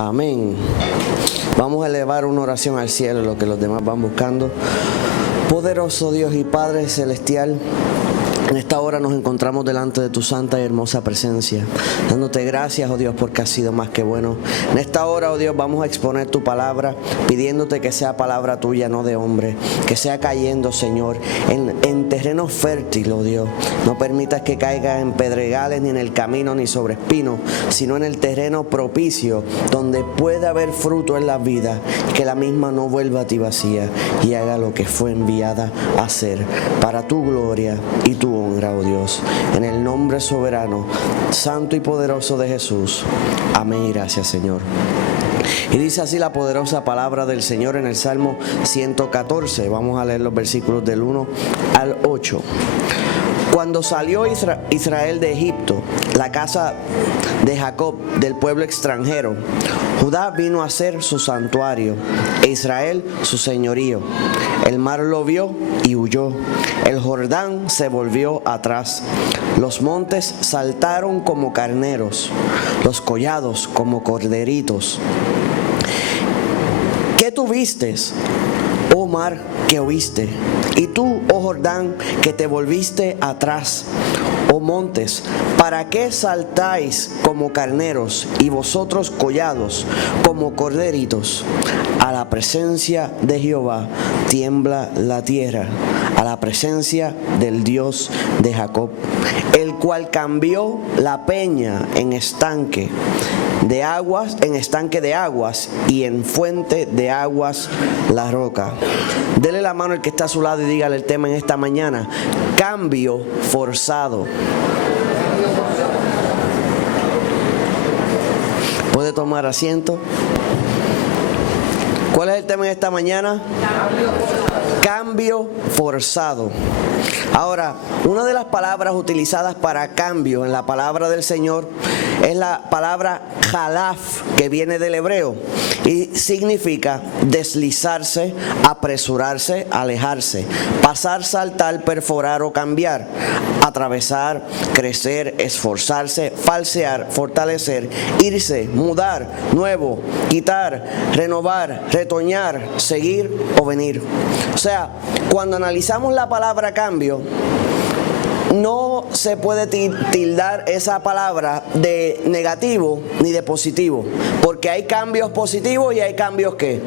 Amén. Vamos a elevar una oración al cielo, lo que los demás van buscando. Poderoso Dios y Padre Celestial, en esta hora nos encontramos delante de tu santa y hermosa presencia, dándote gracias, oh Dios, porque has sido más que bueno. En esta hora, oh Dios, vamos a exponer tu palabra, pidiéndote que sea palabra tuya, no de hombre, que sea cayendo, Señor, en terreno fértil, oh Dios. No permitas que caiga en pedregales, ni en el camino, ni sobre espinos, sino en el terreno propicio, donde pueda haber fruto en la vida, que la misma no vuelva a ti vacía y haga lo que fue enviada a hacer, para tu gloria y tu honra, oh Dios, en el nombre soberano, santo y poderoso de Jesús. Amén y gracias, Señor. Y dice así la poderosa palabra del Señor en el Salmo 114. Vamos a leer los versículos del 1 al 8. Cuando salió Israel de Egipto, la casa de Jacob, del pueblo extranjero, Judá vino a ser su santuario, e Israel su señorío. El mar lo vio y huyó. El Jordán se volvió atrás. Los montes saltaron como carneros, los collados como corderitos. ¿Qué tuviste, oh mar, que oíste? Y tú, oh Jordán, que te volviste atrás. Oh montes, ¿para qué saltáis como carneros y vosotros collados como corderitos? A la presencia de Jehová tiembla la tierra, a la presencia del Dios de Jacob, el cual cambió la peña en estanque de aguas, y en fuente de aguas la roca. Dele la mano al que está a su lado y dígale el tema en esta mañana: cambio forzado. ¿Puede tomar asiento? ¿Cuál es el tema en esta mañana? Cambio forzado. Ahora, una de las palabras utilizadas para cambio en la palabra del Señor es la palabra jalaf, que viene del hebreo y significa deslizarse, apresurarse, alejarse, pasar, saltar, perforar o cambiar, atravesar, crecer, esforzarse, falsear, fortalecer, irse, mudar, nuevo, quitar, renovar, retoñar, seguir o venir. O sea, cuando analizamos la palabra cambio, no se puede tildar esa palabra de negativo ni de positivo, porque hay cambios positivos y hay cambios que...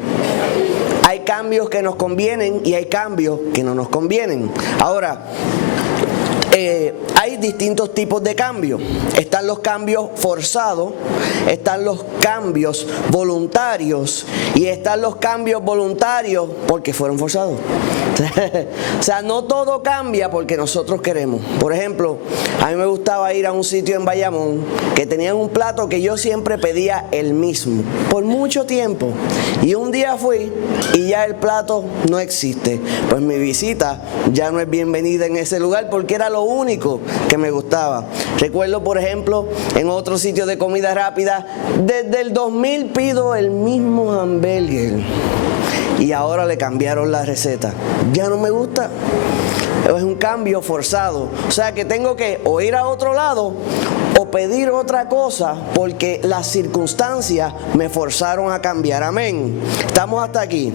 Hay cambios que nos convienen y hay cambios que no nos convienen. Ahora, hay distintos tipos de cambios. Están los cambios forzados, están los cambios voluntarios y están los cambios voluntarios porque fueron forzados. O sea, no todo cambia porque nosotros queremos. Por ejemplo, a mí me gustaba ir a un sitio en Bayamón que tenían un plato que yo siempre pedía el mismo por mucho tiempo, y un día fui y ya el plato no existe. Pues mi visita ya no es bienvenida en ese lugar porque era lo único que me gustaba. Recuerdo, por ejemplo, en otro sitio de comida rápida, desde el 2000 pido el mismo hamburger y ahora le cambiaron la receta. Ya no me gusta. Es un cambio forzado. O sea que tengo que o ir a otro lado o pedir otra cosa porque las circunstancias me forzaron a cambiar. Amén. Estamos hasta aquí.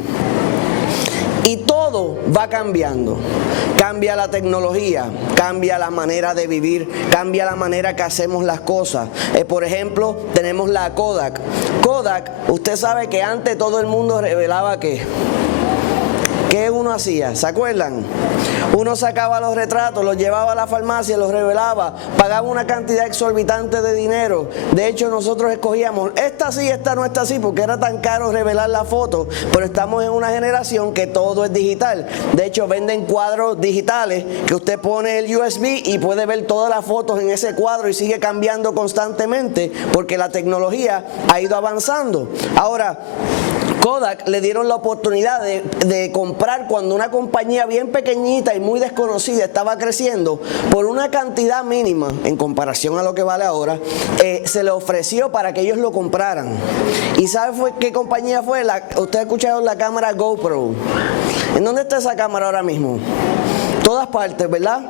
Y todo va cambiando. Cambia la tecnología, cambia la manera de vivir, cambia la manera que hacemos las cosas. Por ejemplo, tenemos la Kodak. Kodak, usted sabe que antes todo el mundo revelaba ¿qué uno hacía? ¿Se acuerdan? Uno sacaba los retratos, los llevaba a la farmacia, los revelaba, pagaba una cantidad exorbitante de dinero. De hecho, nosotros escogíamos, esta sí, esta no está así, porque era tan caro revelar la foto. Pero estamos en una generación que todo es digital. De hecho, venden cuadros digitales que usted pone el USB y puede ver todas las fotos en ese cuadro y sigue cambiando constantemente porque la tecnología ha ido avanzando. Ahora, Kodak le dieron la oportunidad de comprar cuando una compañía bien pequeñita y muy desconocida estaba creciendo por una cantidad mínima en comparación a lo que vale ahora. Se le ofreció para que ellos lo compraran. ¿Y sabe qué compañía fue? Usted ha escuchado la cámara GoPro. ¿En dónde está esa cámara ahora mismo? Todas partes, ¿verdad?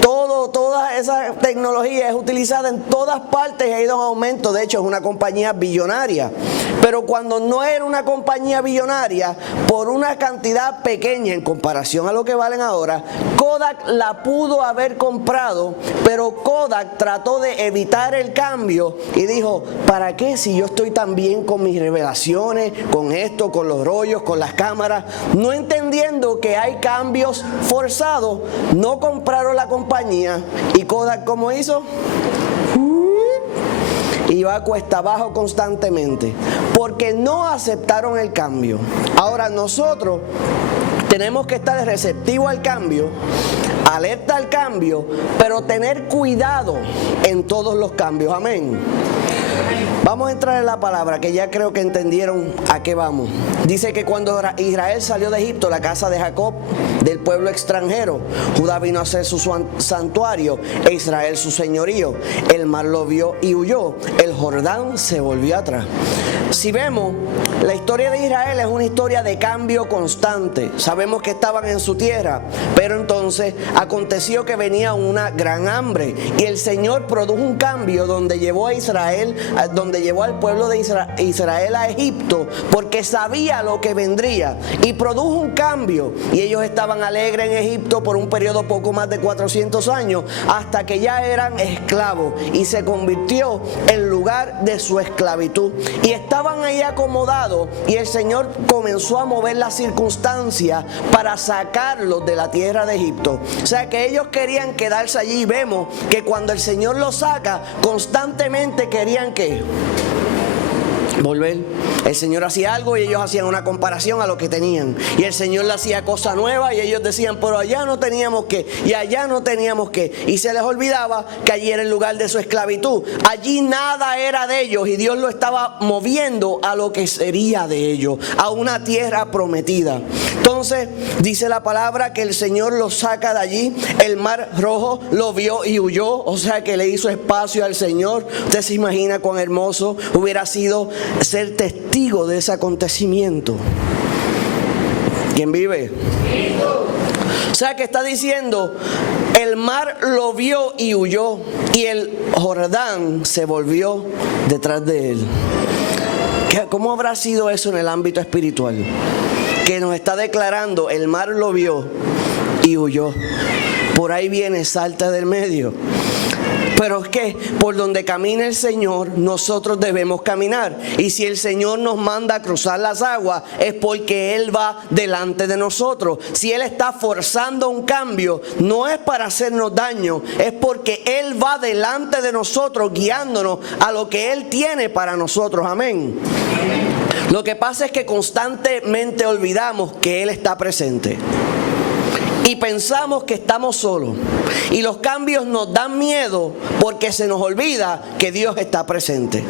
Toda esa tecnología es utilizada en todas partes y ha ido en aumento. De hecho, es una compañía billonaria. Pero cuando no era una compañía billonaria, por una cantidad pequeña en comparación a lo que valen ahora, Kodak la pudo haber comprado, pero Kodak trató de evitar el cambio y dijo, ¿para qué si yo estoy tan bien con mis revelaciones, con esto, con los rollos, con las cámaras? No entendiendo que hay cambios forzados, no compraron la compañía. ¿Y Kodak cómo hizo? Iba a cuesta abajo constantemente, porque no aceptaron el cambio. Ahora nosotros tenemos que estar receptivos al cambio, alerta al cambio, pero tener cuidado en todos los cambios. Amén. Vamos a entrar en la palabra, que ya creo que entendieron a qué vamos. Dice que cuando Israel salió de Egipto, la casa de Jacob, del pueblo extranjero, Judá vino a ser su santuario e Israel su señorío. El mar lo vio y huyó. El Jordán se volvió atrás. Si vemos, la historia de Israel es una historia de cambio constante. Sabemos que estaban en su tierra, pero entonces aconteció que venía una gran hambre y el Señor produjo un cambio donde llevó a Israel, donde llevó al pueblo de Israel a Egipto, porque sabía lo que vendría, y produjo un cambio, y ellos estaban alegres en Egipto por un periodo poco más de 400 años, hasta que ya eran esclavos y se convirtió en lugar de su esclavitud, y estaban ahí acomodados, y el Señor comenzó a mover las circunstancias para sacarlos de la tierra de Egipto. O sea que ellos querían quedarse allí, y vemos que cuando el Señor los saca, constantemente querían que volver. El Señor hacía algo y ellos hacían una comparación a lo que tenían, y el Señor le hacía cosas nuevas y ellos decían, pero allá no teníamos que, y allá no teníamos que, y se les olvidaba que allí era el lugar de su esclavitud. Allí nada era de ellos y Dios lo estaba moviendo a lo que sería de ellos, a una tierra prometida. Entonces dice la palabra que el Señor los saca de allí. El mar rojo lo vio y huyó, o sea que le hizo espacio al Señor. Usted se imagina cuán hermoso hubiera sido ser testigo de ese acontecimiento. ¿Quién vive? O sea que está diciendo, el mar lo vio y huyó, y el Jordán se volvió detrás de él. ¿Cómo habrá sido eso en el ámbito espiritual? Que nos está declarando, el mar lo vio y huyó. Por ahí viene, salta del medio. Pero es que por donde camina el Señor, nosotros debemos caminar. Y si el Señor nos manda a cruzar las aguas, es porque Él va delante de nosotros. Si Él está forzando un cambio, no es para hacernos daño, es porque Él va delante de nosotros, guiándonos a lo que Él tiene para nosotros. Amén. Lo que pasa es que constantemente olvidamos que Él está presente. Y pensamos que estamos solos. Y los cambios nos dan miedo porque se nos olvida que Dios está presente.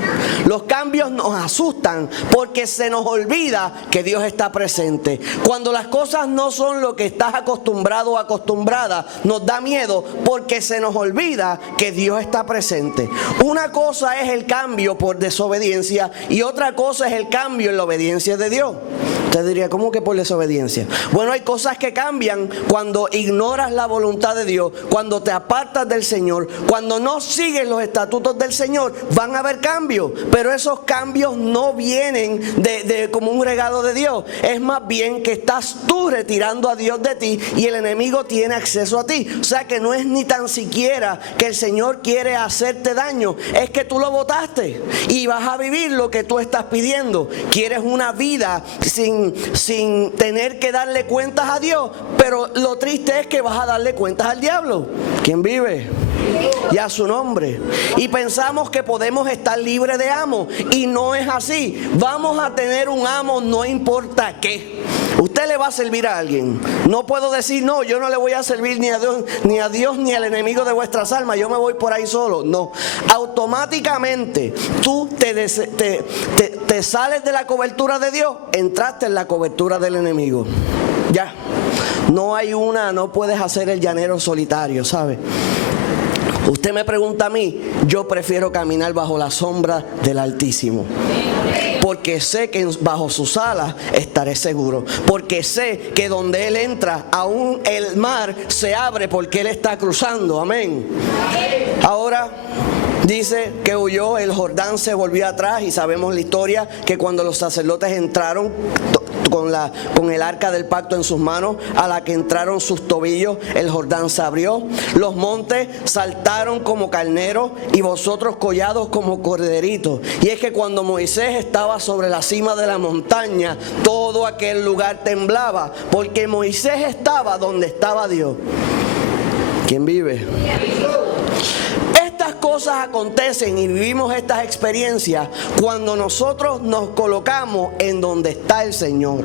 Los cambios nos asustan porque se nos olvida que Dios está presente. Cuando las cosas no son lo que estás acostumbrado o acostumbrada, nos da miedo porque se nos olvida que Dios está presente. Una cosa es el cambio por desobediencia y otra cosa es el cambio en la obediencia de Dios. Usted diría, ¿cómo que por desobediencia? Bueno, hay cosas que cambian cuando ignoras la voluntad de Dios, cuando te apartas del Señor, cuando no sigues los estatutos del Señor, van a haber cambios, pero esos cambios no vienen de como un regalo de Dios. Es más bien que estás tú retirando a Dios de ti y el enemigo tiene acceso a ti. O sea que no es ni tan siquiera que el Señor quiere hacerte daño, es que tú lo botaste y vas a vivir lo que tú estás pidiendo. Quieres una vida sin tener que darle cuentas a Dios, pero lo triste es que vas a darle cuentas al diablo. ¿Quién vive? Y a su nombre. Y pensamos que podemos estar libres de amo, y no es así. Vamos a tener un amo no importa qué. Usted le va a servir a alguien. No puedo decir, no, yo no le voy a servir ni a Dios ni al enemigo de vuestras almas, yo me voy por ahí solo. No, automáticamente tú te sales de la cobertura de Dios, entraste en la cobertura del enemigo. Ya, no puedes hacer el llanero solitario, ¿sabe? Usted me pregunta a mí, yo prefiero caminar bajo la sombra del Altísimo. Porque sé que bajo sus alas estaré seguro. Porque sé que donde Él entra, aún el mar se abre porque Él está cruzando. Amén. Ahora, Dice que huyó, el Jordán se volvió atrás y sabemos la historia que cuando los sacerdotes entraron con el arca del pacto en sus manos, a la que entraron sus tobillos, el Jordán se abrió. Los montes saltaron como carneros y vosotros collados como corderitos. Y es que cuando Moisés estaba sobre la cima de la montaña, todo aquel lugar temblaba, porque Moisés estaba donde estaba Dios. ¿Quién vive? Estas cosas acontecen y vivimos estas experiencias cuando nosotros nos colocamos en donde está el Señor.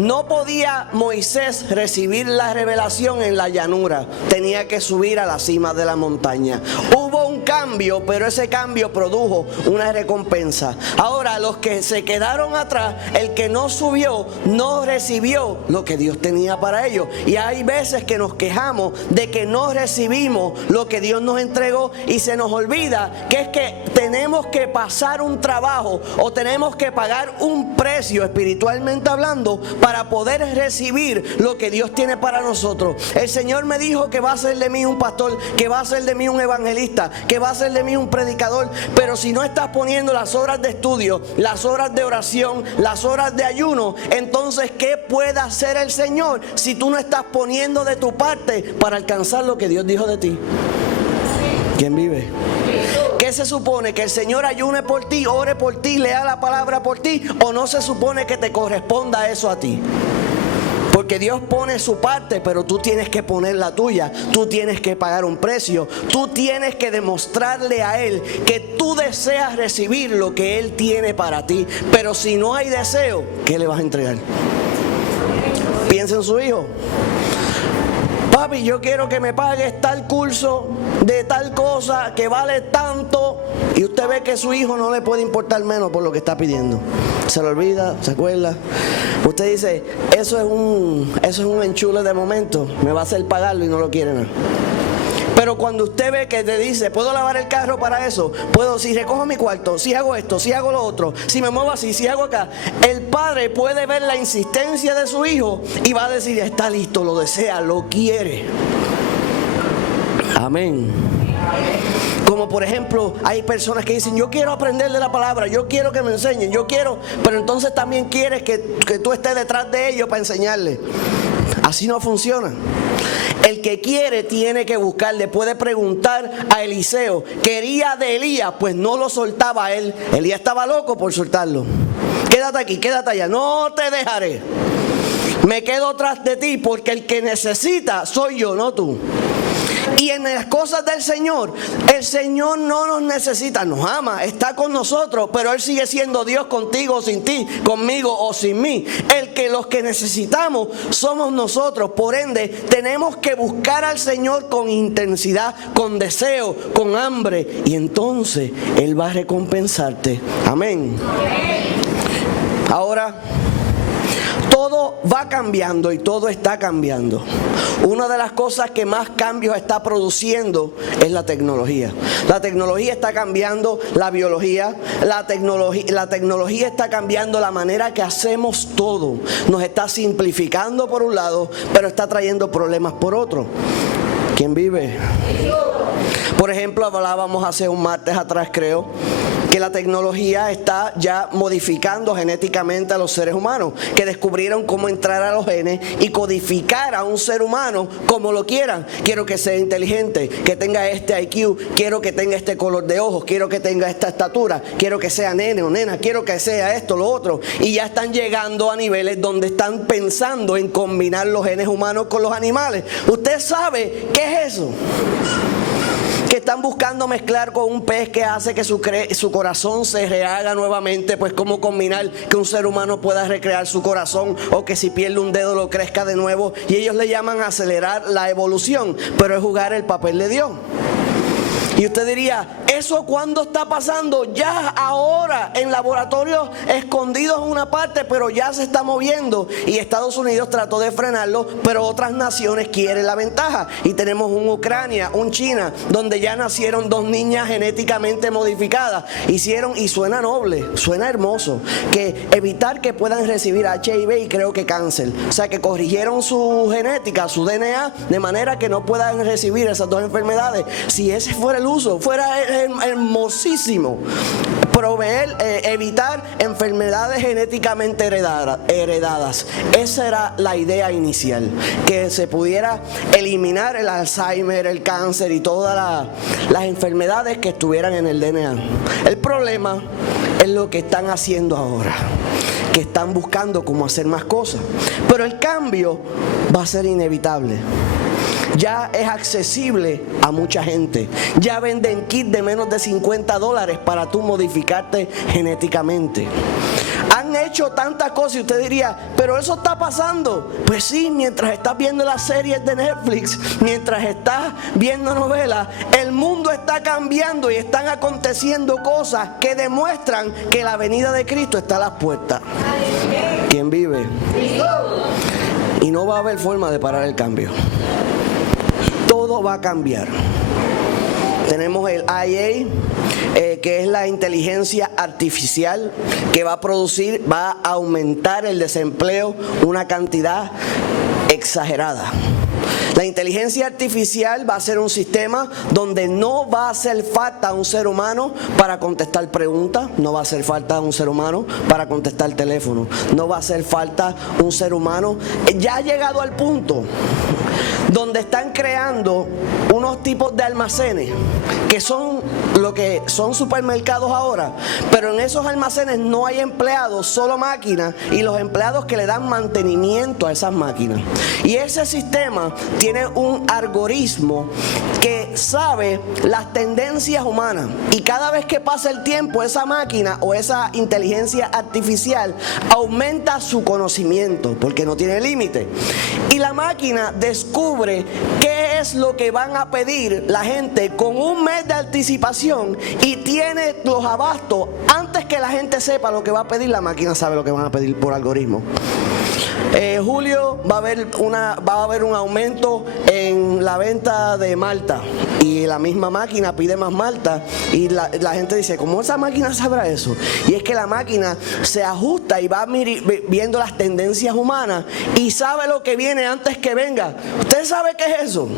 No podía Moisés recibir la revelación en la llanura, tenía que subir a la cima de la montaña. Hubo un cambio, pero ese cambio produjo una recompensa. Ahora, los que se quedaron atrás, el que no subió, no recibió lo que Dios tenía para ellos. Y hay veces que nos quejamos de que no recibimos lo que Dios nos entregó y se nos olvida que es que tenemos que pasar un trabajo o tenemos que pagar un precio espiritualmente hablando para poder recibir lo que Dios tiene para nosotros. El Señor me dijo que va a ser de mí un pastor, que va a ser de mí un evangelista, que va a ser de mí un predicador. Pero si no estás poniendo las horas de estudio, las horas de oración, las horas de ayuno, entonces ¿qué puede hacer el Señor si tú no estás poniendo de tu parte para alcanzar lo que Dios dijo de ti? ¿Quién vive? ¿Qué se supone? ¿Que el Señor ayune por ti, ore por ti, lea la palabra por ti? ¿O no se supone que te corresponda eso a ti? Porque Dios pone su parte, pero tú tienes que poner la tuya. Tú tienes que pagar un precio. Tú tienes que demostrarle a Él que tú deseas recibir lo que Él tiene para ti. Pero si no hay deseo, ¿qué le vas a entregar? Piensa en su hijo. Papi, yo quiero que me pagues tal curso de tal cosa que vale tanto. Y usted ve que su hijo no le puede importar menos por lo que está pidiendo. Se lo olvida, se acuerda. Usted dice, eso es un enchule de momento. Me va a hacer pagarlo y no lo quiere nada. Pero cuando usted ve que te dice, ¿puedo lavar el carro para eso? Puedo, si recojo mi cuarto, si hago esto, si hago lo otro, si me muevo así, si hago acá. El padre puede ver la insistencia de su hijo y va a decir, está listo, lo desea, lo quiere. Amén. Como por ejemplo, hay personas que dicen, yo quiero aprender de la palabra, yo quiero que me enseñen, yo quiero, pero entonces también quieres que tú estés detrás de ellos para enseñarles. Así no funciona. El que quiere tiene que buscar. Le puede preguntar a Eliseo, ¿quería de Elías? Pues no lo soltaba a él. Elías estaba loco por soltarlo. Quédate aquí, quédate allá, no te dejaré. Me quedo tras de ti porque el que necesita soy yo, no tú. Y en las cosas del Señor, el Señor no nos necesita, nos ama, está con nosotros, pero Él sigue siendo Dios contigo o sin ti, conmigo o sin mí. Los que necesitamos somos nosotros, por ende tenemos que buscar al Señor con intensidad, con deseo, con hambre, y entonces Él va a recompensarte. Amén. Ahora, todo va cambiando y todo está cambiando. Una de las cosas que más cambios está produciendo es la tecnología. La tecnología está cambiando la biología, la tecnología está cambiando la manera que hacemos todo. Nos está simplificando por un lado, pero está trayendo problemas por otro. ¿Quién vive? Por ejemplo, hablábamos hace un martes atrás, creo, que la tecnología está ya modificando genéticamente a los seres humanos, que descubrieron cómo entrar a los genes y codificar a un ser humano como lo quieran. Quiero que sea inteligente, que tenga este IQ, quiero que tenga este color de ojos, quiero que tenga esta estatura, quiero que sea nene o nena, quiero que sea esto, lo otro. Y ya están llegando a niveles donde están pensando en combinar los genes humanos con los animales. ¿Usted sabe qué es eso? Que están buscando mezclar con un pez que hace que su corazón se rehaga nuevamente. Pues cómo combinar que un ser humano pueda recrear su corazón, o que si pierde un dedo lo crezca de nuevo. Y ellos le llaman acelerar la evolución, pero es jugar el papel de Dios. Y usted diría, ¿eso cuándo está pasando? Ya ahora, en laboratorios escondidos en una parte, pero ya se está moviendo. Y Estados Unidos trató de frenarlo, pero otras naciones quieren la ventaja. Y tenemos un Ucrania, un China, donde ya nacieron 2 niñas genéticamente modificadas. Hicieron, y suena noble, suena hermoso, que evitar que puedan recibir HIV y creo que cáncer. O sea, que corrigieron su genética, su DNA, de manera que no puedan recibir esas 2 enfermedades. Si ese fuera el el uso, fuera hermosísimo evitar enfermedades genéticamente heredadas. Esa era la idea inicial, que se pudiera eliminar el Alzheimer, el cáncer y todas las enfermedades que estuvieran en el DNA. El problema es lo que están haciendo ahora, que están buscando cómo hacer más cosas, pero el cambio va a ser inevitable. Ya es accesible a mucha gente. Ya venden kits de menos de $50 para tú modificarte genéticamente. Han hecho tantas cosas y usted diría, pero eso está pasando. Pues sí, mientras estás viendo las series de Netflix, mientras estás viendo novelas, el mundo está cambiando y están aconteciendo cosas que demuestran que la venida de Cristo está a las puertas. ¿Quién vive? Y no va a haber forma de parar el cambio. Todo va a cambiar. Tenemos el IA, que es la inteligencia artificial, que va a aumentar el desempleo una cantidad exagerada. La inteligencia artificial va a ser un sistema donde no va a hacer falta un ser humano para contestar preguntas, no va a hacer falta un ser humano para contestar el teléfono, no va a hacer falta un ser humano. Ya ha llegado al punto donde están creando unos tipos de almacenes que son lo que son supermercados ahora, pero en esos almacenes no hay empleados, solo máquinas, y los empleados que le dan mantenimiento a esas máquinas. Y ese sistema tiene un algoritmo que sabe las tendencias humanas, y cada vez que pasa el tiempo, esa máquina o esa inteligencia artificial aumenta su conocimiento porque no tiene límite, y la máquina descubre qué es lo que van a pedir la gente con un mes de anticipación y tiene los abastos antes que la gente sepa lo que va a pedir. La máquina sabe lo que van a pedir por algoritmo. Julio va a haber un aumento en la venta de malta, y la misma máquina pide más malta, y la gente dice, ¿cómo esa máquina sabrá eso? Y es que la máquina se ajusta y va viendo las tendencias humanas y sabe lo que viene antes que venga. ¿Usted sabe qué es eso?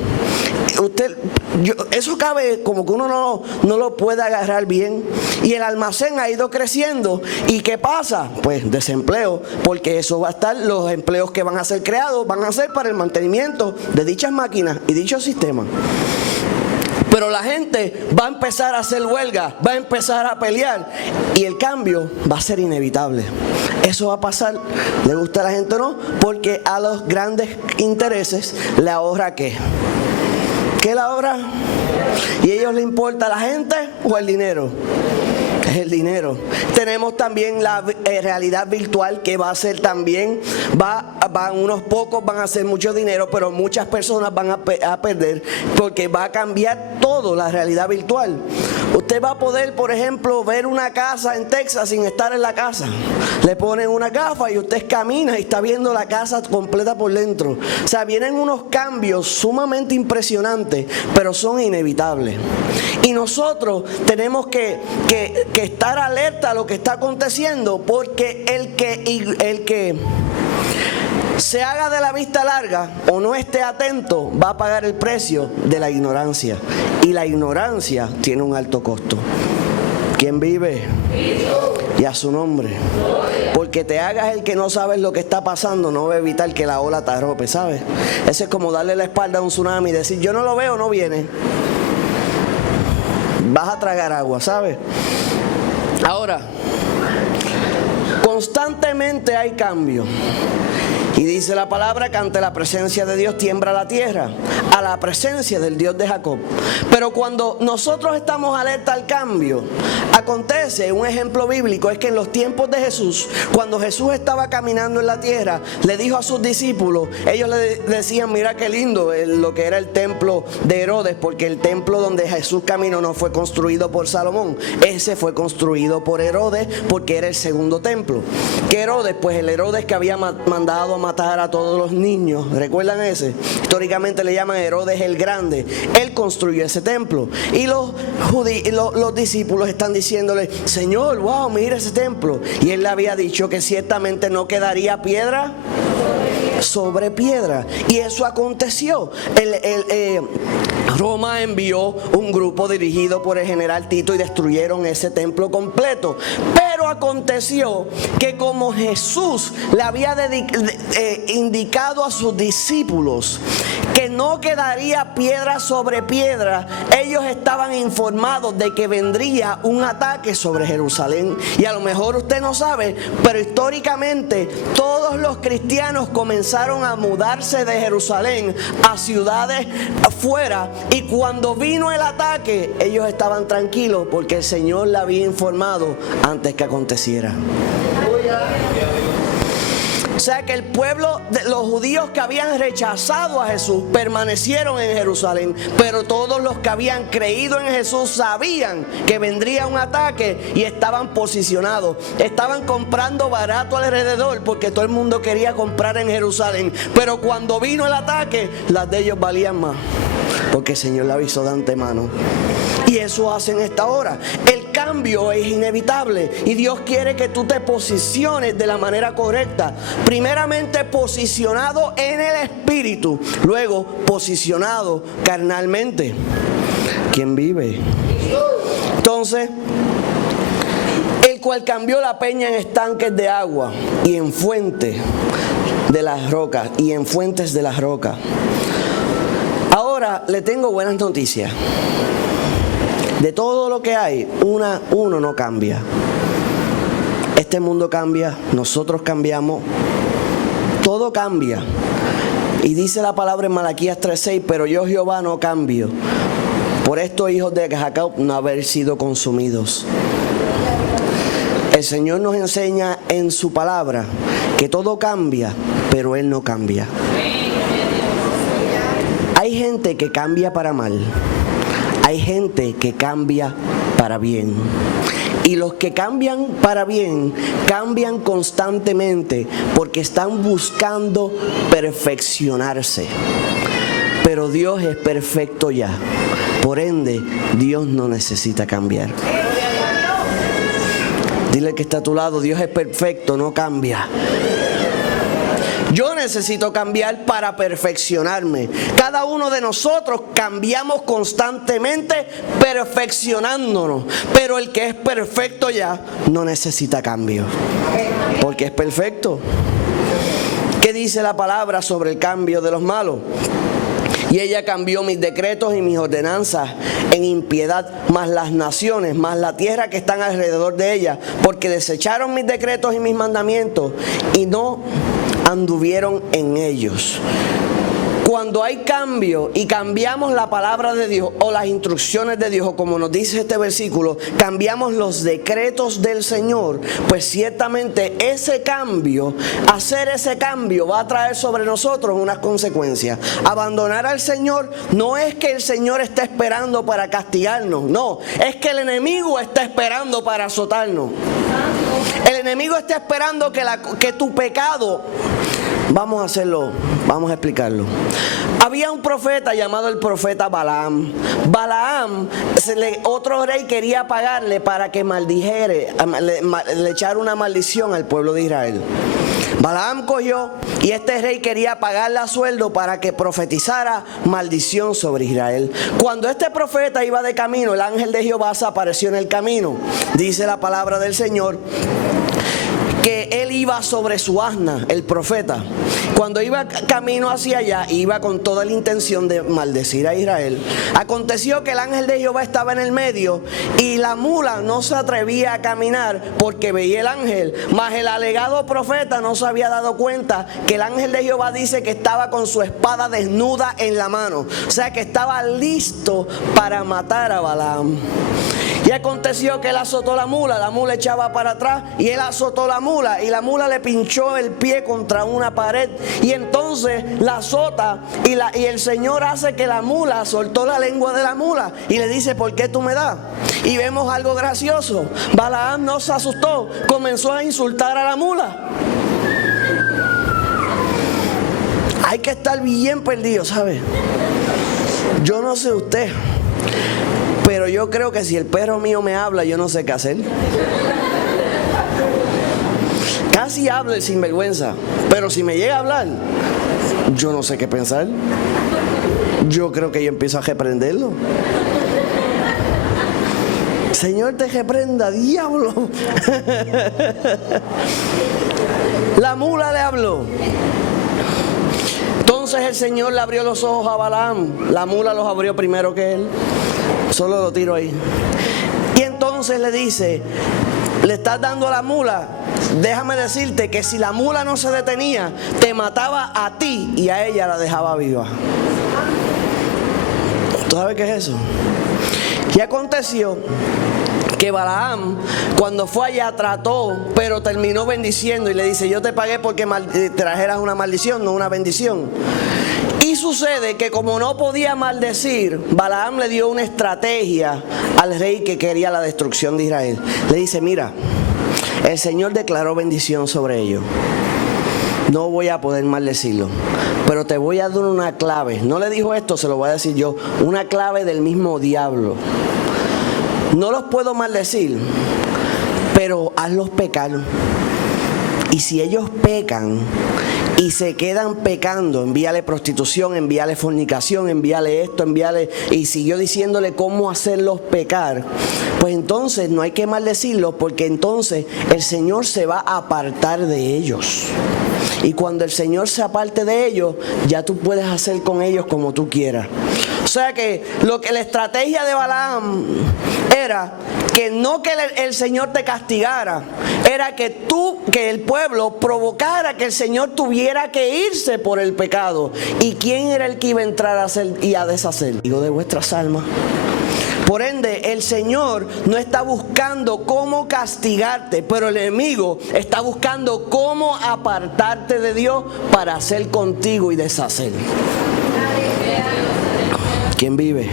Eso cabe como que uno no lo puede agarrar bien, y el almacén ha ido creciendo. ¿Y qué pasa? Pues desempleo, porque eso va a estar, los empleos que van a ser creados van a ser para el mantenimiento de dichas máquinas y dichos sistemas. Pero la gente va a empezar a hacer huelga, va a empezar a pelear, y el cambio va a ser inevitable. Eso va a pasar, le gusta a la gente o no, porque a los grandes intereses le ahorra ¿qué? ¿Qué le ahorra? ¿Y a ellos les importa la gente o el dinero? Es el dinero. Tenemos también la realidad virtual, que va a ser también, unos pocos van a hacer mucho dinero, pero muchas personas van a perder, porque va a cambiar todo la realidad virtual. Usted va a poder, por ejemplo, ver una casa en Texas sin estar en la casa. Le ponen una gafa y usted camina y está viendo la casa completa por dentro. O sea, vienen unos cambios sumamente impresionantes, pero son inevitables. Y nosotros tenemos que estar alerta a lo que está aconteciendo, porque el que se haga de la vista larga o no esté atento va a pagar el precio de la ignorancia, y la ignorancia tiene un alto costo. ¿Quién vive? Y a su nombre. Porque te hagas el que no sabes lo que está pasando no va a evitar que la ola te arrope, ¿sabes? Eso es como darle la espalda a un tsunami y decir, yo no lo veo, no viene. Vas a tragar agua, ¿sabes? Ahora, constantemente hay cambio. Y dice la palabra que ante la presencia de Dios tiembla la tierra, a la presencia del Dios de Jacob. Pero cuando nosotros estamos alerta al cambio, acontece, un ejemplo bíblico es que en los tiempos de Jesús, cuando Jesús estaba caminando en la tierra, le dijo a sus discípulos, ellos le decían, mira qué lindo lo que era el templo de Herodes, porque el templo donde Jesús caminó no fue construido por Salomón, ese fue construido por Herodes, porque era el segundo templo. ¿Qué Herodes? Pues el Herodes que había mandado a matar a todos los niños. ¿Recuerdan ese? Históricamente le llaman Herodes el Grande. Él construyó ese templo. Y los discípulos están diciéndole, Señor, wow, mira ese templo. Y él le había dicho que ciertamente no quedaría piedra sobre piedra. Y eso aconteció. Roma envió un grupo dirigido por el general Tito y destruyeron ese templo completo. Pero aconteció que como Jesús le había indicado a sus discípulos que no quedaría piedra sobre piedra, ellos estaban informados de que vendría un ataque sobre Jerusalén. Y a lo mejor usted no sabe, pero históricamente todos los cristianos comenzaron a mudarse de Jerusalén a ciudades afuera, y cuando vino el ataque ellos estaban tranquilos porque el Señor le había informado antes que aconteciera. O sea que el pueblo, los judíos que habían rechazado a Jesús permanecieron en Jerusalén, pero todos los que habían creído en Jesús sabían que vendría un ataque y estaban posicionados. Estaban comprando barato alrededor porque todo el mundo quería comprar en Jerusalén, pero cuando vino el ataque, las de ellos valían más porque el Señor le avisó de antemano. Y eso hacen esta hora. El cambio es inevitable y Dios quiere que tú te posiciones de la manera correcta. Primeramente posicionado en el espíritu, luego posicionado carnalmente. ¿Quién vive? Entonces, el cual cambió la peña en estanques de agua y en fuentes de las rocas y en fuentes de las rocas. Ahora le tengo buenas noticias. De todo lo que hay, uno no cambia. Este mundo cambia, nosotros cambiamos, todo cambia. Y dice la palabra en Malaquías 3:6, pero yo Jehová no cambio. Por esto hijos de Jacob no haber sido consumidos. El Señor nos enseña en su palabra que todo cambia, pero Él no cambia. Hay gente que cambia para mal. Hay gente que cambia para bien. Y los que cambian para bien, cambian constantemente porque están buscando perfeccionarse. Pero Dios es perfecto ya. Por ende, Dios no necesita cambiar. Dile al que está a tu lado, Dios es perfecto, no cambia. Yo necesito cambiar para perfeccionarme. Cada uno de nosotros cambiamos constantemente perfeccionándonos. Pero el que es perfecto ya no necesita cambio, porque es perfecto. ¿Qué dice la palabra sobre el cambio de los malos? Y ella cambió mis decretos y mis ordenanzas en impiedad, más las naciones, más la tierra que están alrededor de ella, porque desecharon mis decretos y mis mandamientos y no anduvieron en ellos. Cuando hay cambio y cambiamos la palabra de Dios o las instrucciones de Dios, o como nos dice este versículo, cambiamos los decretos del Señor, pues ciertamente ese cambio, hacer ese cambio va a traer sobre nosotros unas consecuencias. Abandonar al Señor no es que el Señor esté esperando para castigarnos, no, es que el enemigo está esperando para azotarnos. El enemigo está esperando que tu pecado... Vamos a hacerlo, vamos a explicarlo. Había un profeta llamado el profeta Balaam. Balaam, otro rey quería pagarle para que maldijere, le echara una maldición al pueblo de Israel. Balaam cogió y este rey quería pagarle a sueldo para que profetizara maldición sobre Israel. Cuando este profeta iba de camino, el ángel de Jehová se apareció en el camino. Dice la palabra del Señor que él iba sobre su asna, el profeta. Cuando iba camino hacia allá, iba con toda la intención de maldecir a Israel. Aconteció que el ángel de Jehová estaba en el medio y la mula no se atrevía a caminar porque veía el ángel. Mas el alegado profeta no se había dado cuenta que el ángel de Jehová dice que estaba con su espada desnuda en la mano. O sea que estaba listo para matar a Balaam. Y aconteció que él azotó la mula echaba para atrás y él azotó la mula y la mula le pinchó el pie contra una pared y entonces la azota y el Señor hace que la mula soltó la lengua de la mula y le dice, ¿por qué tú me das? Y vemos algo gracioso. Balaam no se asustó, comenzó a insultar a la mula. Hay que estar bien perdido, ¿sabe? Yo no sé usted, pero yo creo que si el perro mío me habla, yo no sé qué hacer. casi habla el sinvergüenza, pero si me llega a hablar, yo no sé qué pensar. Yo creo que yo empiezo a reprenderlo. Señor, te reprenda, diablo. La mula le habló. Entonces el Señor le abrió los ojos a Balaam. La mula los abrió primero que él. Solo lo tiro ahí. Y entonces le dice, le estás dando a la mula. Déjame decirte que si la mula no se detenía, te mataba a ti y a ella la dejaba viva. ¿Tú sabes qué es eso? Y aconteció que Balaam, cuando fue allá, trató, pero terminó bendiciendo y le dice, yo te pagué porque trajeras una maldición, no una bendición. Y sucede que como no podía maldecir, Balaam le dio una estrategia al rey que quería la destrucción de Israel. Le dice, mira, el Señor declaró bendición sobre ellos. No voy a poder maldecirlo, pero te voy a dar una clave. No le dijo esto, se lo voy a decir yo. Una clave del mismo diablo. No los puedo maldecir, pero hazlos pecar. Y si ellos pecan y se quedan pecando, envíale prostitución, envíale fornicación, envíale esto, envíale... Y siguió diciéndole cómo hacerlos pecar. Pues entonces no hay que maldecirlos, porque entonces el Señor se va a apartar de ellos. Y cuando el Señor se aparte de ellos, ya tú puedes hacer con ellos como tú quieras. O sea que la estrategia de Balaam era que no que el Señor te castigara, era que el pueblo provocara que el Señor tuviera que irse por el pecado. ¿Y quién era el que iba a entrar a hacer y a deshacer? Digo, de vuestras almas. Por ende, el Señor no está buscando cómo castigarte, pero el enemigo está buscando cómo apartarte de Dios para hacer contigo y deshacer. ¿Quién vive?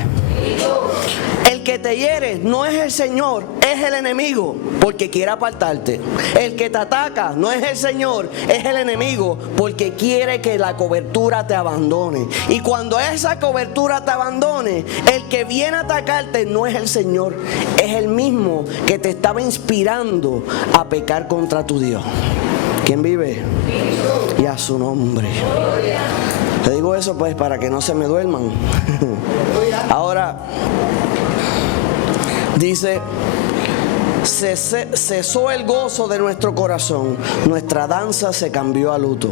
El que te hiere no es el Señor, es el enemigo, porque quiere apartarte. El que te ataca no es el Señor, es el enemigo, porque quiere que la cobertura te abandone. Y cuando esa cobertura te abandone, el que viene a atacarte no es el Señor, es el mismo que te estaba inspirando a pecar contra tu Dios. ¿Quién vive? Y a su nombre. Te digo eso pues para que no se me duerman. Ahora, dice, cesó el gozo de nuestro corazón, nuestra danza se cambió a luto.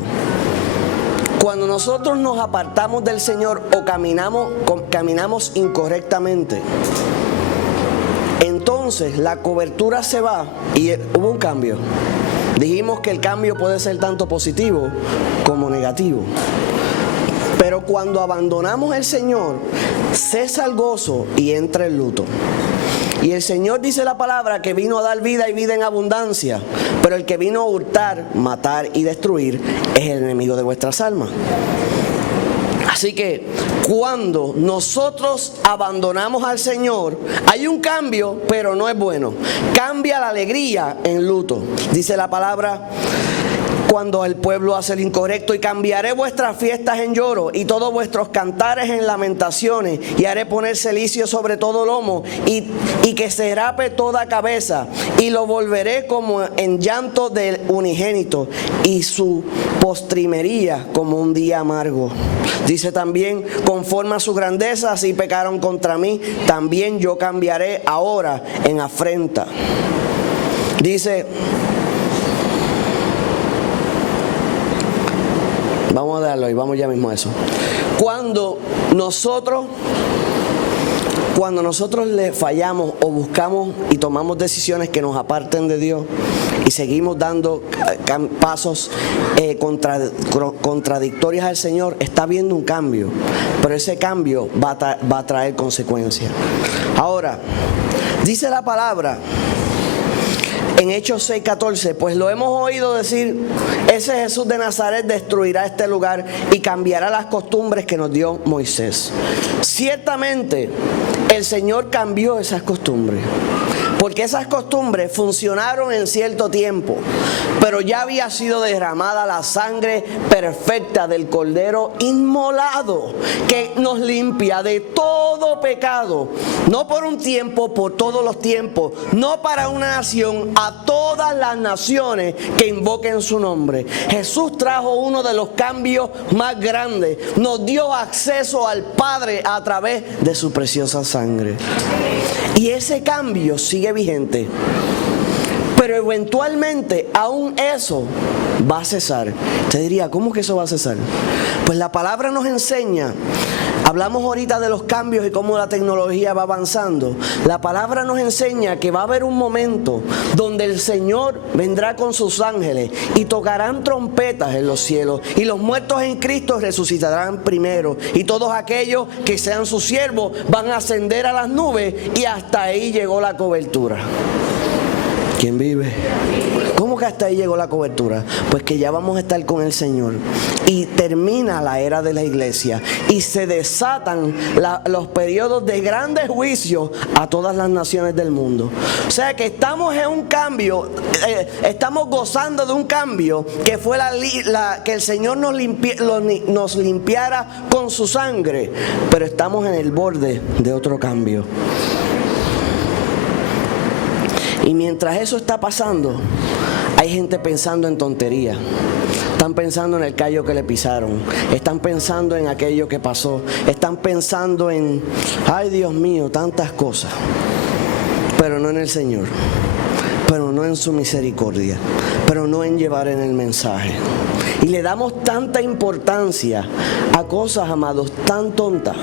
Cuando nosotros nos apartamos del Señor o caminamos incorrectamente, entonces la cobertura se va y hubo un cambio. Dijimos que el cambio puede ser tanto positivo como negativo. Pero cuando abandonamos el Señor, cesa el gozo y entra el luto. Y el Señor dice la palabra que vino a dar vida y vida en abundancia. Pero el que vino a hurtar, matar y destruir es el enemigo de vuestras almas. Así que cuando nosotros abandonamos al Señor, hay un cambio, pero no es bueno. Cambia la alegría en luto. Dice la palabra, cuando el pueblo hace el incorrecto, y cambiaré vuestras fiestas en lloro y todos vuestros cantares en lamentaciones, y haré poner cilicio sobre todo lomo y que se rape toda cabeza, y lo volveré como en llanto del unigénito y su postrimería como un día amargo. Dice también, conforme a su grandeza, así pecaron contra mí, también yo cambiaré ahora en afrenta. Dice, vamos a darlo y vamos ya mismo a eso. Cuando nosotros le fallamos o buscamos y tomamos decisiones que nos aparten de Dios y seguimos dando pasos contradictorios al Señor, está habiendo un cambio, pero ese cambio va a traer consecuencias. Ahora, dice la palabra en Hechos 6:14, pues lo hemos oído decir, ese Jesús de Nazaret destruirá este lugar y cambiará las costumbres que nos dio Moisés. Ciertamente, el Señor cambió esas costumbres, porque esas costumbres funcionaron en cierto tiempo, pero ya había sido derramada la sangre perfecta del Cordero inmolado, que nos limpia de todo pecado, no por un tiempo, por todos los tiempos, no para una nación, a todas las naciones que invoquen su nombre. Jesús trajo uno de los cambios más grandes, nos dio acceso al Padre a través de su preciosa sangre. Y ese cambio sigue vigente. Pero eventualmente aún eso va a cesar. Te diría, ¿cómo que eso va a cesar? Pues la palabra nos enseña, hablamos ahorita de los cambios y cómo la tecnología va avanzando. La palabra nos enseña que va a haber un momento donde el Señor vendrá con sus ángeles y tocarán trompetas en los cielos, y los muertos en Cristo resucitarán primero, y todos aquellos que sean sus siervos van a ascender a las nubes, y hasta ahí llegó la cobertura. ¿Quién vive? ¿Cómo que hasta ahí llegó la cobertura? Pues que ya vamos a estar con el Señor y termina la era de la iglesia y se desatan los periodos de grandes juicios a todas las naciones del mundo. O sea que estamos en un cambio, estamos gozando de un cambio que fue que el Señor nos limpiara con su sangre, pero estamos en el borde de otro cambio. Y mientras eso está pasando, hay gente pensando en tontería. Están pensando en el callo que le pisaron. Están pensando en aquello que pasó. Están pensando en, ay Dios mío, tantas cosas. Pero no en el Señor. Pero no en su misericordia. Pero no en llevar en el mensaje. Y le damos tanta importancia a cosas, amados, tan tontas.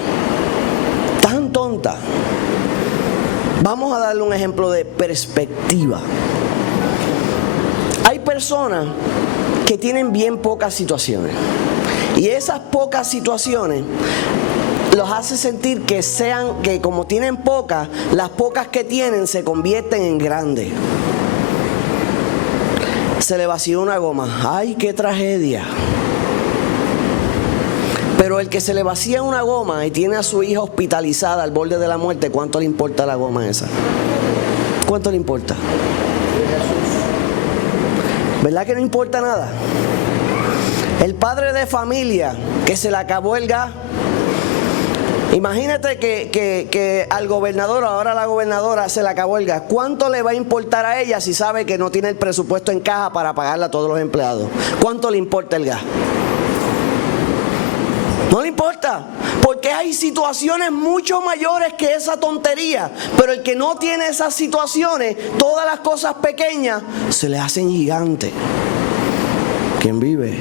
Tan tontas. Vamos a darle un ejemplo de perspectiva. Hay personas que tienen bien pocas situaciones, y esas pocas situaciones los hace sentir que como tienen pocas, las pocas que tienen se convierten en grandes. Se le vació una goma. ¡Ay, qué tragedia! Pero el que se le vacía una goma y tiene a su hija hospitalizada al borde de la muerte, ¿cuánto le importa la goma esa? ¿Cuánto le importa? ¿Verdad que no importa nada? El padre de familia que se le acabó el gas. Imagínate que al gobernador, ahora a la gobernadora, se le acabó el gas. ¿Cuánto le va a importar a ella si sabe que no tiene el presupuesto en caja para pagarle a todos los empleados? ¿Cuánto le importa el gas? No le importa, porque hay situaciones mucho mayores que esa tontería. Pero el que no tiene esas situaciones, todas las cosas pequeñas se le hacen gigantes. ¿Quién vive?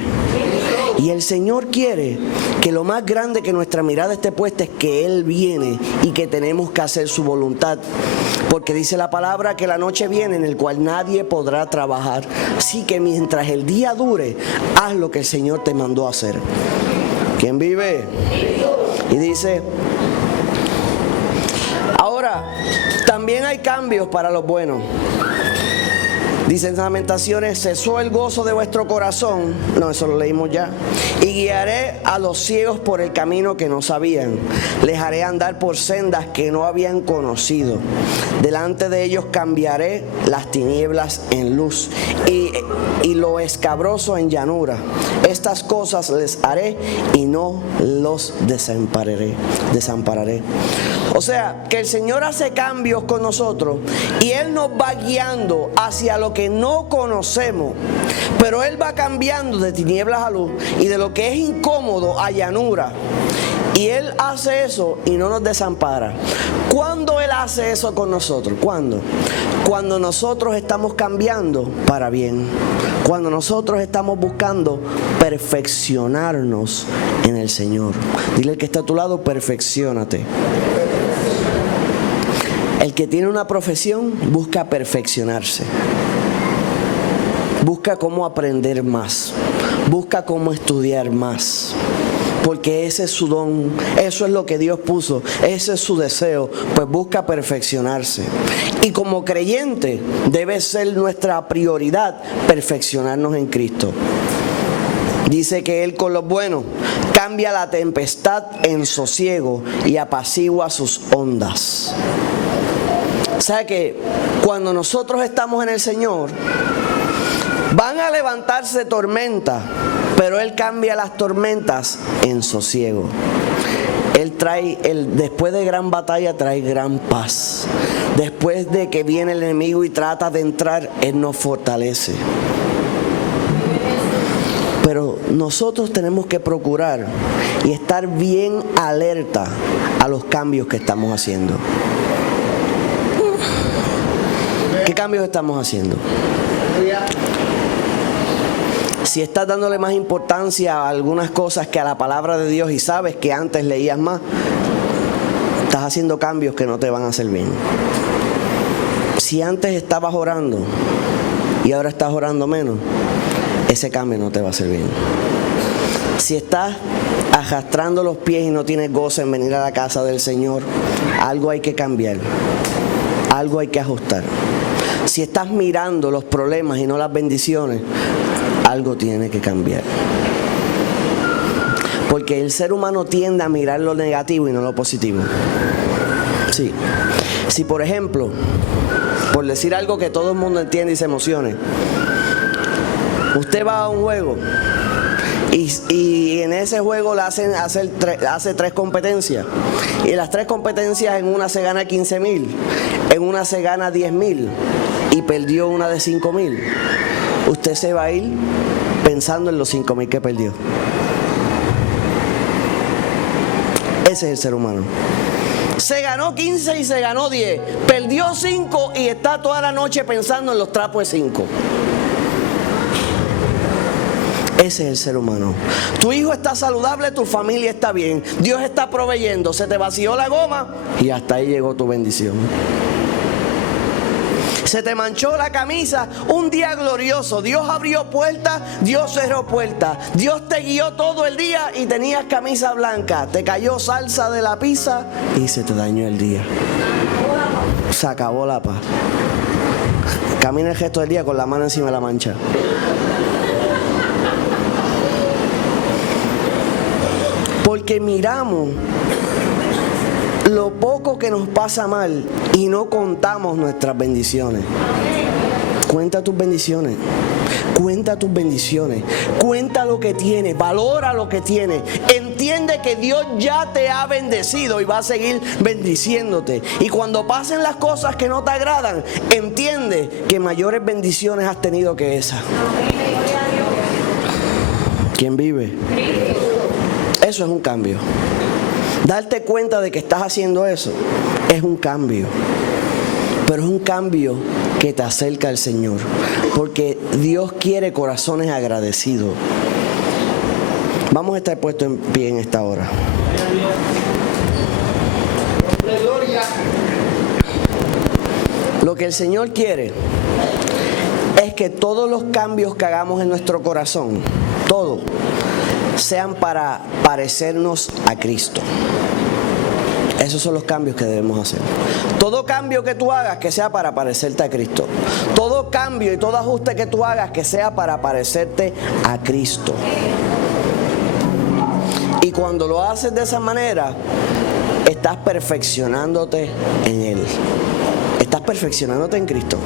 Y el Señor quiere que lo más grande que nuestra mirada esté puesta es que Él viene y que tenemos que hacer su voluntad. Porque dice la palabra que la noche viene en el cual nadie podrá trabajar. Así que mientras el día dure, haz lo que el Señor te mandó a hacer. ¿Quién vive? Y dice, ahora, también hay cambios para los buenos. Dice en Lamentaciones, cesó el gozo de vuestro corazón. No, eso lo leímos ya. Y guiaré a los ciegos por el camino que no sabían. Les haré andar por sendas que no habían conocido. Delante de ellos cambiaré las tinieblas en luz y lo escabroso en llanura. Estas cosas les haré y no los desampararé. O sea, que el Señor hace cambios con nosotros y Él nos va guiando hacia lo que no conocemos, pero Él va cambiando de tinieblas a luz y de lo que es incómodo a llanura. Y Él hace eso y no nos desampara. ¿Cuándo Él hace eso con nosotros? ¿Cuándo? Cuando nosotros estamos cambiando para bien. Cuando nosotros estamos buscando perfeccionarnos en el Señor. Dile al que está a tu lado, perfecciónate. El que tiene una profesión busca perfeccionarse. Busca cómo aprender más. Busca cómo estudiar más. Porque ese es su don, eso es lo que Dios puso, ese es su deseo, pues busca perfeccionarse. Y como creyente debe ser nuestra prioridad perfeccionarnos en Cristo. Dice que Él con los buenos cambia la tempestad en sosiego y apacigua sus ondas. O sea que cuando nosotros estamos en el Señor, van a levantarse tormentas, pero Él cambia las tormentas en sosiego. Él después de gran batalla trae gran paz. Después de que viene el enemigo y trata de entrar, Él nos fortalece. Pero nosotros tenemos que procurar y estar bien alerta a los cambios que estamos haciendo. ¿Qué cambios estamos haciendo? Si estás dándole más importancia a algunas cosas que a la palabra de Dios y sabes que antes leías más, estás haciendo cambios que no te van a hacer bien. Si antes estabas orando y ahora estás orando menos, ese cambio no te va a hacer bien. Si estás arrastrando los pies y no tienes gozo en venir a la casa del Señor, algo hay que cambiar, algo hay que ajustar. Si estás mirando los problemas y no las bendiciones, algo tiene que cambiar. Porque el ser humano tiende a mirar lo negativo y no lo positivo. Sí. Si por ejemplo, por decir algo que todo el mundo entiende y se emocione, usted va a un juego y en ese juego le hace 3 competencias, y en las 3 competencias en una se gana 15,000, en una se gana 10,000 y perdió una de 5,000, usted se va a ir pensando en los 5,000 que perdió. Ese es el ser humano. Se ganó 15 y se ganó 10, perdió 5 y está toda la noche pensando en los trapos de 5. Ese es el ser humano. Tu hijo está saludable, tu familia está bien, Dios está proveyendo, se te vació la goma y hasta ahí llegó tu bendición. Se te manchó la camisa, un día glorioso, Dios abrió puertas, Dios cerró puertas, Dios te guió todo el día y tenías camisa blanca, te cayó salsa de la pizza y se te dañó el día. Se acabó la paz. Camina el resto del día con la mano encima de la mancha. Porque miramos lo poco que nos pasa mal y no contamos nuestras bendiciones. Cuenta tus bendiciones. Cuenta tus bendiciones. Cuenta lo que tienes. Valora lo que tienes. Entiende que Dios ya te ha bendecido y va a seguir bendiciéndote. Y cuando pasen las cosas que no te agradan, entiende que mayores bendiciones has tenido que esas. ¿Quién vive? Eso es un cambio. Darte cuenta de que estás haciendo eso es un cambio. Pero es un cambio que te acerca al Señor. Porque Dios quiere corazones agradecidos. Vamos a estar puestos en pie en esta hora. Lo que el Señor quiere es que todos los cambios que hagamos en nuestro corazón, todos, sean para parecernos a Cristo. Esos son los cambios que debemos hacer. Todo cambio que tú hagas, que sea para parecerte a Cristo. Todo cambio y todo ajuste que tú hagas, que sea para parecerte a Cristo. Y cuando lo haces de esa manera, estás perfeccionándote en Él. Estás perfeccionándote en Cristo.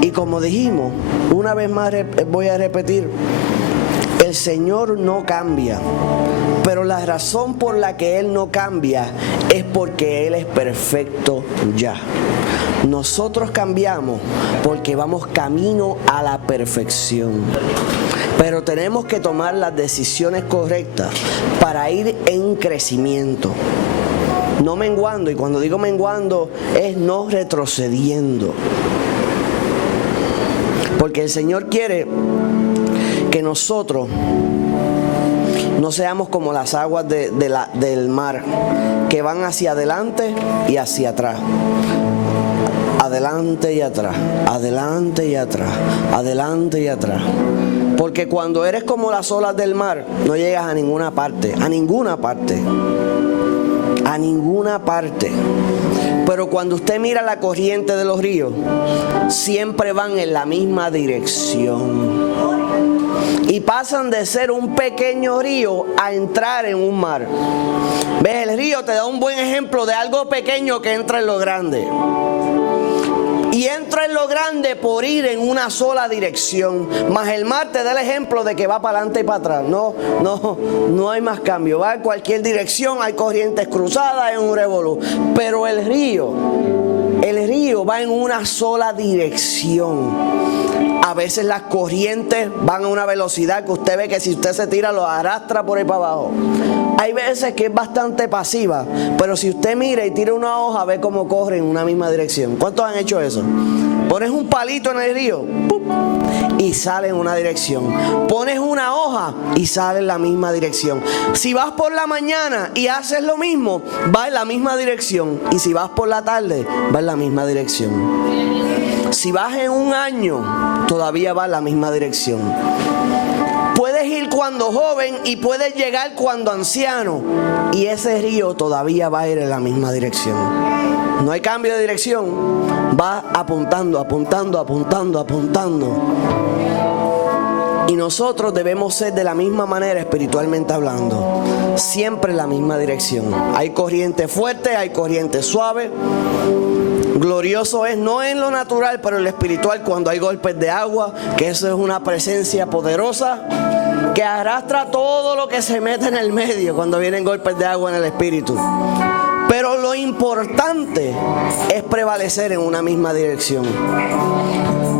Y como dijimos, una vez más voy a repetir, el Señor no cambia, pero la razón por la que Él no cambia es porque Él es perfecto ya. Nosotros cambiamos porque vamos camino a la perfección. Pero tenemos que tomar las decisiones correctas para ir en crecimiento. No menguando, y cuando digo menguando es no retrocediendo. Porque el Señor quiere que nosotros no seamos como las aguas del mar, que van hacia adelante y hacia atrás. Adelante y atrás, adelante y atrás, adelante y atrás. Porque cuando eres como las olas del mar, no llegas a ninguna parte, a ninguna parte. A ninguna parte. Pero cuando usted mira la corriente de los ríos, siempre van en la misma dirección. Y pasan de ser un pequeño río a entrar en un mar. ¿Ves? El río te da un buen ejemplo de algo pequeño que entra en lo grande. y entra en lo grande por ir en una sola dirección. Mas el mar te da el ejemplo de que va para adelante y para atrás. No hay más cambio. Va en cualquier dirección, hay corrientes cruzadas, hay un revolú. Pero el río va en una sola dirección. A veces las corrientes van a una velocidad que usted ve que si usted se tira lo arrastra por ahí para abajo. Hay veces que es bastante pasiva, pero si usted mira y tira una hoja, ve cómo corre en una misma dirección. ¿Cuántos han hecho eso? Pones un palito en el río, ¡pum!, y sale en una dirección. Pones una hoja y sale en la misma dirección. Si vas por la mañana y haces lo mismo, va en la misma dirección. Y si vas por la tarde, va en la misma dirección. Si vas en un año, todavía va en la misma dirección. Puedes ir cuando joven y puedes llegar cuando anciano, y ese río todavía va a ir en la misma dirección. No hay cambio de dirección, va apuntando. Y nosotros debemos ser de la misma manera espiritualmente hablando, siempre en la misma dirección. Hay corriente fuerte, hay corriente suave. Glorioso es, no en lo natural, pero en lo espiritual, cuando hay golpes de agua, que eso es una presencia poderosa que arrastra todo lo que se mete en el medio cuando vienen golpes de agua en el espíritu. Pero lo importante es prevalecer en una misma dirección.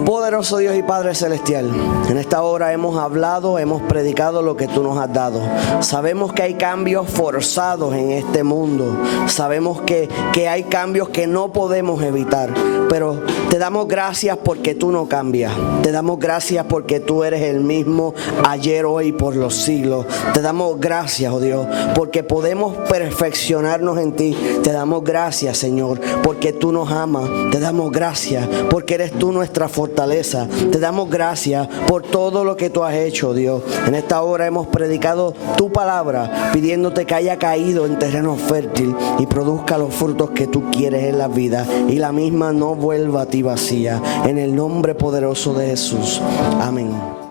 Poderoso Dios y Padre Celestial, en esta hora hemos hablado, hemos predicado lo que tú nos has dado. Sabemos que hay cambios forzados en este mundo. Sabemos que hay cambios que no podemos evitar. Pero te damos gracias porque tú no cambias. Te damos gracias porque tú eres el mismo ayer, hoy y por los siglos. Te damos gracias, oh Dios, porque podemos perfeccionarnos en ti. Te damos gracias, Señor, porque tú nos amas. Te damos gracias porque eres tú nuestra fortaleza. Te damos gracias por todo lo que tú has hecho, Dios. En esta hora hemos predicado tu palabra, pidiéndote que haya caído en terreno fértil y produzca los frutos que tú quieres en la vida, y la misma no vuelva a ti vacía. En el nombre poderoso de Jesús. Amén.